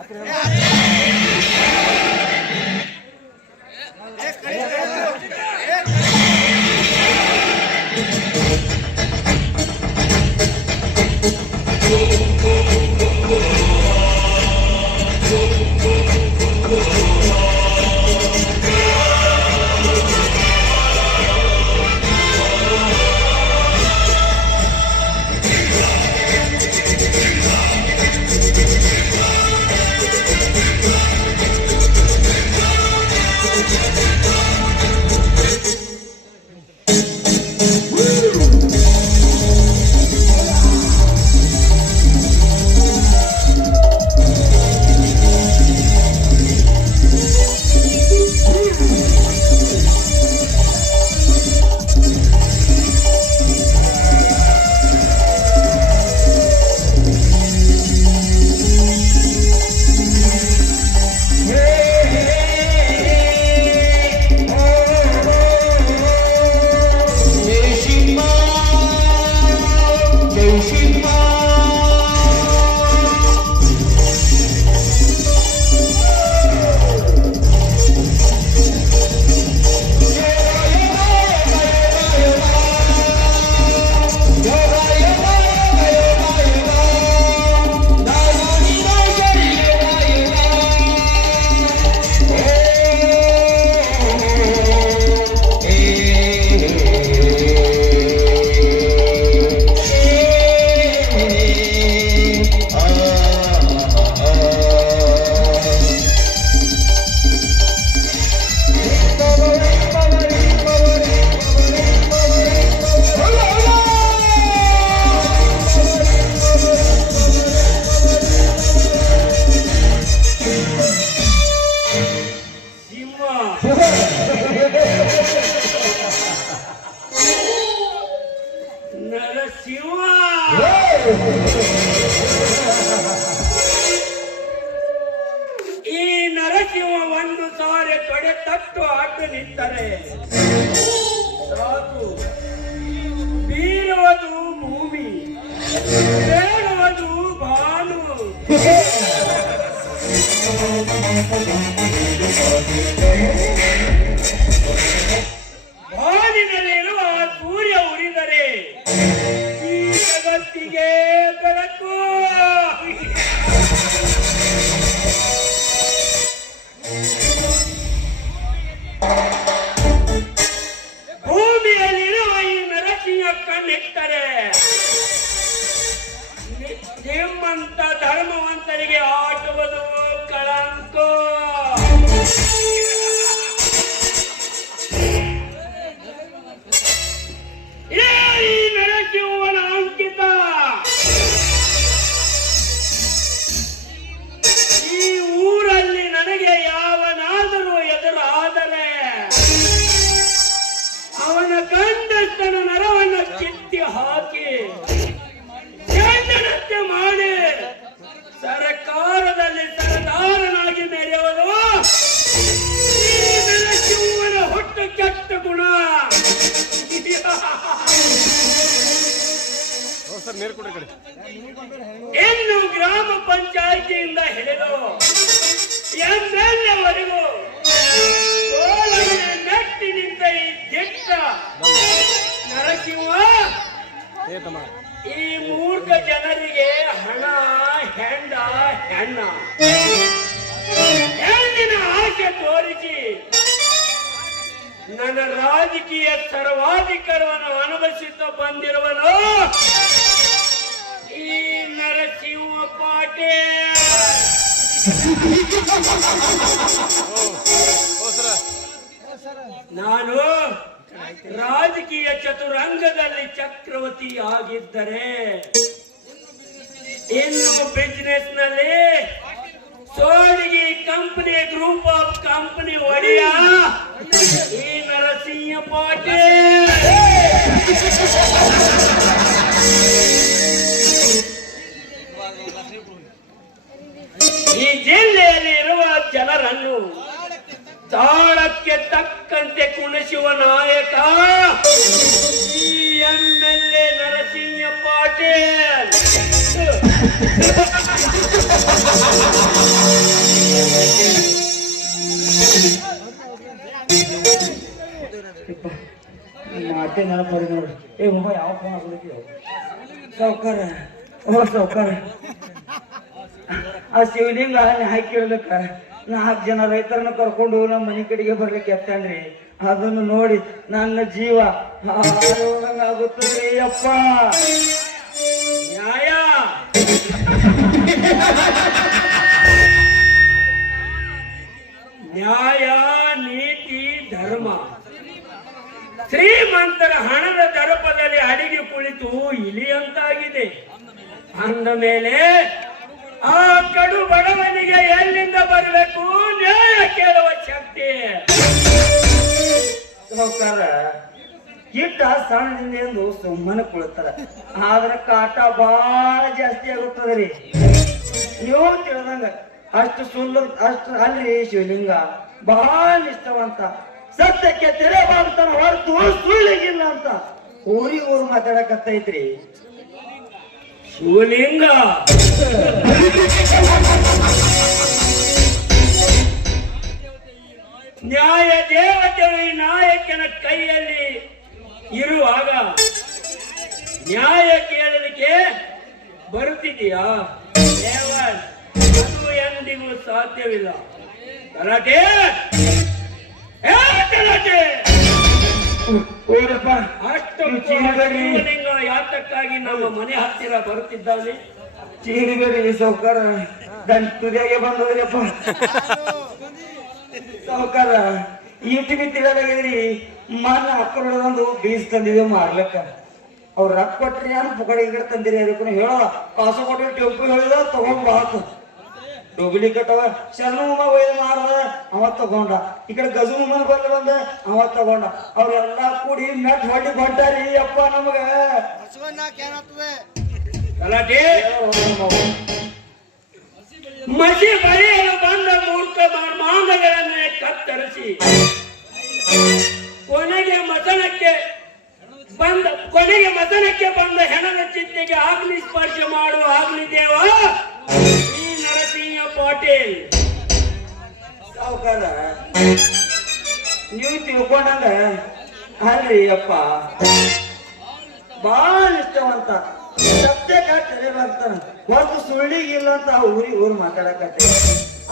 அப்புறம் ನರಸಿಂಹ ಒಂದು ಸಾರಿ ತೊಡೆ ತಟ್ಟು ಅಡ್ಡು ನಿಂತರೆ. ಸಾಕು. ಬೀರುವುದು ಭೂಮಿ ಬೇಡುವುದು Thank ಬಾನಿನಲ್ಲಿರುವ ಇನ್ನು ಗ್ರಾಮ ಪಂಚಾಯಿತಿಯಿಂದ ಹಿಡಿದು ಎಂಎಲ್ಎವರೆಗೂ ಸೋಲನೆ ಮೆಟ್ಟಿ ನಿಂತ ಈ ದಿಟ್ಟ ನರಸಿಂಹ ಈ ಮೂರ್ಖ ಜನರಿಗೆ ಹಣ, ಹೆಂಡ, ಹೆಣ್ಣ. ಹೆಣ್ಣಿನ ಆಸೆ ತೋರಿಸಿ ನನ್ನ ರಾಜಕೀಯ ಸರ್ವಾಧಿಕಾರವನ್ನು ಅನುಭವಿಸುತ್ತಾ ಬಂದಿರುವನು. ನಾನು ರಾಜಕೀಯ ಚತುರಂಗದಲ್ಲಿ ಚಕ್ರವರ್ತಿ ಆಗಿದ್ದರೆ ಇನ್ನು ಬಿಸ್ನೆಸ್ನಲ್ಲಿ ಸೋಡಿಗೆ ಕಂಪನಿ ಗ್ರೂಪ್ ಆಫ್ ಕಂಪನಿ ಒಡೆಯ ಅತ್ತೆ ನೆನಪು ಮಾಡಿ ನೋಡ್ರಿ ಏ ಮಗ ಯಾವ ಫೋನ್ ಹಾಕ್ಲಿಕ್ಕೆ ಸಾವುಕಾರ ಓ ಸಾವುಕಾರ ಆ ಶಿವಲಿಂಗ ಅಲ್ಲಿ ಹಾಕಿರ್ಲಿಕ್ಕ ನಾಲ್ಕು ಜನ ರೈತರನ್ನ ಕರ್ಕೊಂಡು ನಮ್ಮ ಮನೆ ಕಡೆಗೆ ಬರ್ಲಿಕ್ಕೆ ಎತ್ತಣ್ರಿ ಅದನ್ನು ನೋಡಿ ನನ್ನ ಜೀವ ಆಗುತ್ತದೆ ಅಪ್ಪ. ನ್ಯಾಯ, ನೀತಿ, ಧರ್ಮ. ಶ್ರೀಮಂತರ ಹಣದ ದರ್ಪದಲ್ಲಿ ಅಡಿಗೆ ಕುಳಿತು ಇಲಿಯಂತಾಗಿದೆ. ಅಂದ ಮೇಲೆ, ಆ ಕಡು ಬಡವನಿಗೆ ಎಲ್ಲಿಂದ ಬರಬೇಕು? ನ್ಯಾಯ ಕೇಳುವ ಶಕ್ತಿ. ಇಟ್ಟ ಸಣ್ಣದಿಂದ ಎಂದು ಸುಮ್ಮನೆ ಕುಳಿತಾರ ಆದ್ರ ಕಾಟ ಬಹಳ ಜಾಸ್ತಿ ಆಗುತ್ತದೆ ರೀ. ನೀವು ತಿಳಿದಂಗ ಅಷ್ಟು ಸುಳ್ಳು ಅಷ್ಟು ಅಲ್ರಿ ಶಿವಲಿಂಗ ಬಹಳ ನಿಷ್ಠವಂತ. ಸತ್ಯಕ್ಕೆ ತೆರೆ ಬಾಳ್ತಾನ ಹೊರತು ಸುಳ್ಳಿಗಿಲ್ಲ ಅಂತ ಊರಿ ಊರು ಮಾತಾಡಕತ್ತೈತ್ರಿ. ಶಿವಲಿಂಗ. ನ್ಯಾಯ ದೇವತೆ ನಾಯಕನ ಕೈಯಲ್ಲಿ ಇರುವಾಗ ನ್ಯಾಯ ಕೇಳಲಿಕ್ಕೆ ಬರುತ್ತಿದೆಯಾ ದೇವರ್ ಅದು ಎಂದಿಗೂ ಸಾಧ್ಯವಿಲ್ಲ. ಗಲಾಟೆ ಅಷ್ಟು ಶಿವಲಿಂಗ ಯಾತಕ್ಕಾಗಿ ನಮ್ಮ ಮನೆ ಹತ್ತಿರ ಬರುತ್ತಿದ್ದಾನೆ? ಚೀರಿಗರಿ ಸೌಕಾರ ದನ್ ತುದಿಯಾಗೆ ಬಂದದ್ರಿಯಪ್ಪ ಸಾವ್ಕಾರ ಈಟಿ ಬಿತ್ತಿಡಲಾಗಿದ್ರಿ ಮನ ಒಂದು ಬೀಸ್ ತಂದಿದೆ, ಮಾರ್ಲಕ್ಕ. ಅವ್ರ ರೊಕ್ಕ ಕೊಟ್ರಿ ಯಾರು ಪುಗಡೆ ಈ ತಂದಿರಿ ಅದಕ್ಕೂ ಹೇಳೋ ಕಾಸು ಕೊಟ್ರಿ ಟೆಂಪು ಹೇಳಿದ, ತಗೊಂಡ್ ಡೊಬಿಲಿ ಕಟ್ಟವ ಶರಣಮ್ಮ ಶರಣ ಒಯ್ದು ಮಾರದ, ಅವ ತಗೊಂಡ. ಈ ಕಡೆ ಗಜು ಬರ್ಲಿ ಬಂದ ಅವ ತಗೊಂಡ. ಅವ್ರೆಲ್ಲ ಕೂಡಿ ಮೆಟ್ ಹೊಡಿ ಬಂಟಾರಿ ಅಪ್ಪ ನಮಗ. ಮಸಿ ಬರೆಯಲು ಬಂದ ಮೂರ್ತ ಮಾಂಗಗಳನ್ನೇ ಕತ್ತರಿಸಿ. ಕೊನೆಗೆ ಮತನಕ್ಕೆ ಬಂದ, ಕೊನೆಗೆ ಮತನಕ್ಕೆ ಬಂದ ಹೆಣದ ಚಿಂತೆಗೆ ಆಗ್ನಿ ಸ್ಪರ್ಶ ಮಾಡು ಆಗ್ನಿ ದೇವ. ಈ ನರಸಿಂಹ ಪಾಟೀಲ್. ಸಾವುಕಾರ, ನೀವು ತಿಳ್ಕೊಂಡಂಗ, ಅಲ್ರಿ ಅಪ್ಪ. ಬಹಳ ಇಷ್ಟವಂತ. ಸತ್ಯಕ ತೆರೆ ಬರ್ತಾನ ಸುಳ್ಳಿಗೆ ಸುಳ್ಳಿಗಿಲ್ಲ ಅಂತ ಊರಿಗೆ ಊರಿ ಊರು ಮಾತಾಡಕತ್ತೆ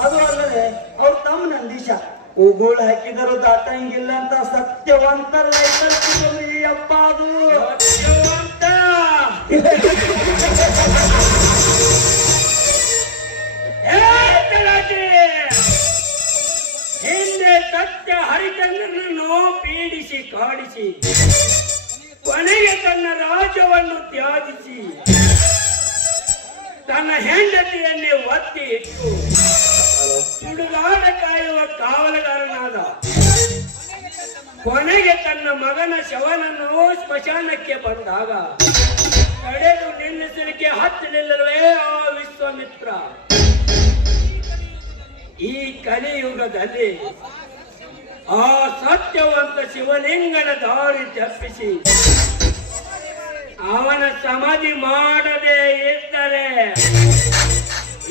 ಅದು ಅಲ್ಲದೆ, ಅವ್ರು ತಮ್ಮ ನಂದೀಶ. ಉಗುಳು ಹಾಕಿದರು ದಾಟಂಗಿಲ್ಲ ಅಂತ ಸತ್ಯವಂತ ಅಪ್ಪ ಅದು! ಹಿಂದೆ ಸತ್ಯ ಹರಿಚಂದ್ರನನ್ನು ಪೀಡಿಸಿ, ಕಾಡಿಸಿ. ಕೊನೆಗೆ ತನ್ನ ರಾಜ್ಯವನ್ನು ತ್ಯಾಜಿಸಿ. ತನ್ನ ಹೆಂಡತಿಯನ್ನೇ ಒತ್ತಿ ಇಟ್ಟು. ಸುಡುಗಾಡ ಕಾಯುವ ಕಾವಲುಗಾರನಾದ. ಕೊನೆಗೆ ತನ್ನ ಮಗನ ಶವನನ್ನು ಸ್ಮಶಾನಕ್ಕೆ ಬಂದಾಗ ತಡೆದು ನಿಲ್ಲಿಸಲಿಕ್ಕೆ ನಿಲ್ಲಲೇ ಆ ವಿಶ್ವಮಿತ್ರ. ಈ ಕಲಿಯುಗದಲ್ಲಿ ಆ ಸತ್ಯವಂತ ಶಿವಲಿಂಗನ ದಾರಿ ತಪ್ಪಿಸಿ ಅವನ ಸಮಾಧಿ ಮಾಡದೇ ಇದ್ದರೆ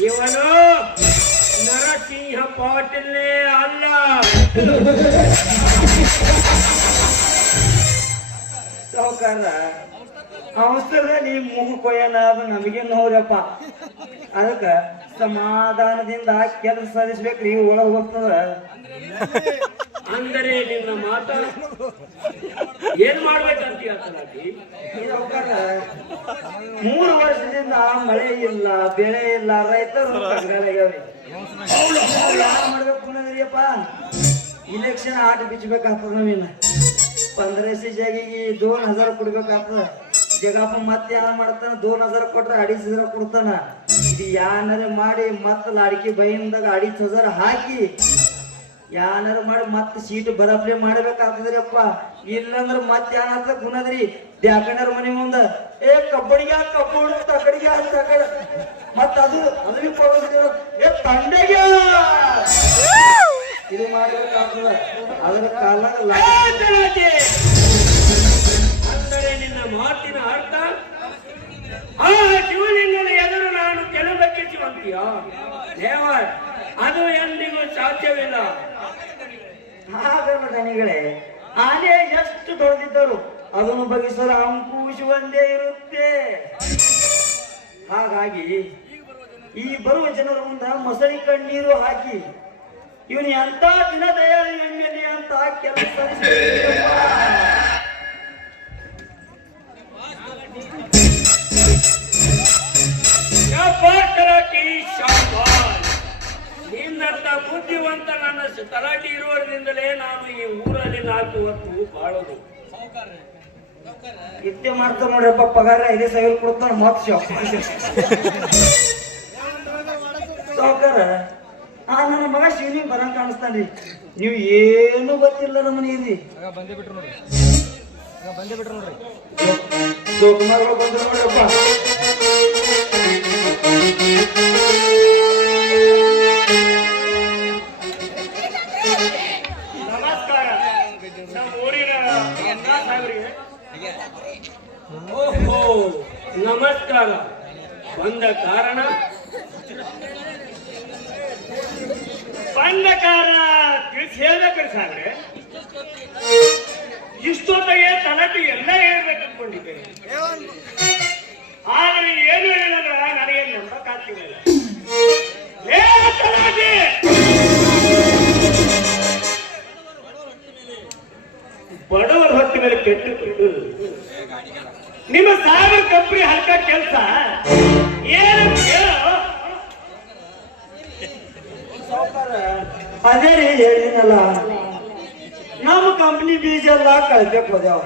ಇವನು ನರಸಿಂಹ ಪಾಟೀಲೇ ಅಲ್ಲ. ಸಾವುಕಾರ ಅವಸರದಲ್ಲಿ ಮೂಗು ಕೊಯ್ಯನ ಅದು ನಮಗೆ ನೋಡ್ರಪ್ಪ ಅದಕ್ಕೆ ಸಮಾಧಾನದಿಂದ ಕೆಲಸ ಸಾಧಿಸ್ಬೇಕ್ರಿ ಒಳಗೆ ಹೋಗ್ತದ. ಅಂದರೆ ನಿನ್ನ ಮಾತ ಏನ್ ಮಾಡ್ಬೇಕಂತ ಮೂರು ವರ್ಷದಿಂದ ಮಳೆ ಇಲ್ಲ, ಬೆಳೆ ಇಲ್ಲ, ರೈತರು ಮಾಡ್ಬೇಕು ಅನ್ನೋದ್ರಿಯಪ್ಪ ಇಲೆಕ್ಷನ್ ಆಟ ಬಿಚ್ಚಬೇಕಾಗ್ತದ ನಾವಿನ್ನ ಪಂದ್ರಸಿ ಜಾಗಿಗೆ ದೋನ್ ಹಜಾರ್ ಕೊಡ್ಬೇಕಾಗ್ತದ. ಜಗಾಪ ಮತ್ತೆ ಯಾರು ಮಾಡ್ತಾನ? ದೋನ್ ಹಜಾರ್ ಕೊಟ್ರೆ ಅಡಿಸ್ ಹಜಾರ ಕೊಡ್ತಾನ. ಇದು ಯಾನರ ಮಾಡಿ ಮತ್ತೆ ಅಡಿಕೆ ಬೈಂದಾಗ ಅಡಿಸ್ ಹಜಾರ್ ಹಾಕಿ ಯಾನಾರ ಮಾಡಿ ಮತ್ತೆ ಸೀಟ್ ಬರಪ್ಲೆ ಮಾಡ್ಬೇಕಾಗ್ತದ್ರಿ ಅಪ್ಪ ಇಲ್ಲಂದ್ರ ಮತ್ತೆ ಏನಾಗ್ತದ ಗುಣದ್ರಿ ದ್ಯಾಕಣ್ಣರ ಮನೆ ಮುಂದ ಏ ಕಬ್ಬಡಿಗೆ ಕಬ್ಬಡಿ ತಕಡಿಗೆ ತಕಡ ಮತ್ತ ಅದು ಅದು ಬಿ ಏ ತಂಡೆಗೆ! ಇದು ಮಾಡ್ಬೇಕಾಗ್ತದ. ಅದರ ಕಾಲಾಗ ದನಿಗಳೇ ಆನೆ ಎಷ್ಟು ದೊಡ್ಡದಿದ್ದರು ಅದನ್ನು ಬಗೆಸರ ಅಂಕುಶ ಒಂದೇ ಇರುತ್ತೆ. ಹಾಗಾಗಿ ಈ ಬರುವ ಜನರ ಮುಂದ ಮೊಸಳಿ ಕಣ್ಣೀರು ಹಾಕಿ, ಇವನು ಎಂತ ದಿನ ದಯಾಳಿ ಎಣ್ಣೆಲಿ ಅಂತ ಕೆಲಸ ನಿನ್ನಂತ ಬುದ್ಧಿವಂತ ನನ್ನ ತಲಾಟಿ ಇರುವುದರಿಂದಲೇ ನಾನು ಈ ಊರಲ್ಲಿ ನಾಲ್ಕು ಹೊತ್ತು ಬಾಳೋದು. ಇತ್ತೆ ಮಾಡ್ತಾರ ನೋಡ್ರಪ್ಪ ಪಗಾರ ಐದೇ ಸಾವಿರ ಕೊಡ್ತಾನ ಮತ್ ಸಾವುಕಾರ ಆ ನನ್ನ ಮಗ ಶೀನಿ ಬರಂಗ್ ಕಾಣಿಸ್ತಾನ್ರಿ. ನೀವು ಏನು ಗೊತ್ತಿಲ್ಲ ನಮ್ಮ ಇದಿ ಬಂದೇ ಬಿಟ್ರು ನೋಡ್ರಿ. ಬಂದೇ ಬಿಟ್ರು ನೋಡ್ರಿ. ದೊಡ್ಡ ಬಂದ್ರು ನೋಡಪ್ಪ ಬಂದ ಅದೇ ರೀ ಹೇಳಿನಲ್ಲ ನಮ್ಮ ಕಂಪ್ನಿ ಬೀಜ ಎಲ್ಲ ಕಳ್ಬೇಕು ಹೋದ್ಯಾವ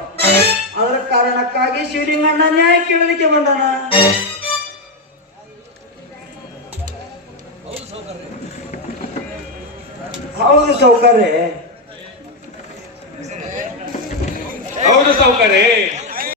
ಅದರ ಕಾರಣಕ್ಕಾಗಿ ಶಿವಲಿಂಗಣ್ಣ ನ್ಯಾಯ ಕೇಳಲಿಕ್ಕೆ ಬಂದಾನ. ಹೌದು ಸೌಕರ್ಯ. ಹೌದು ಸೌಕರ್ಯ.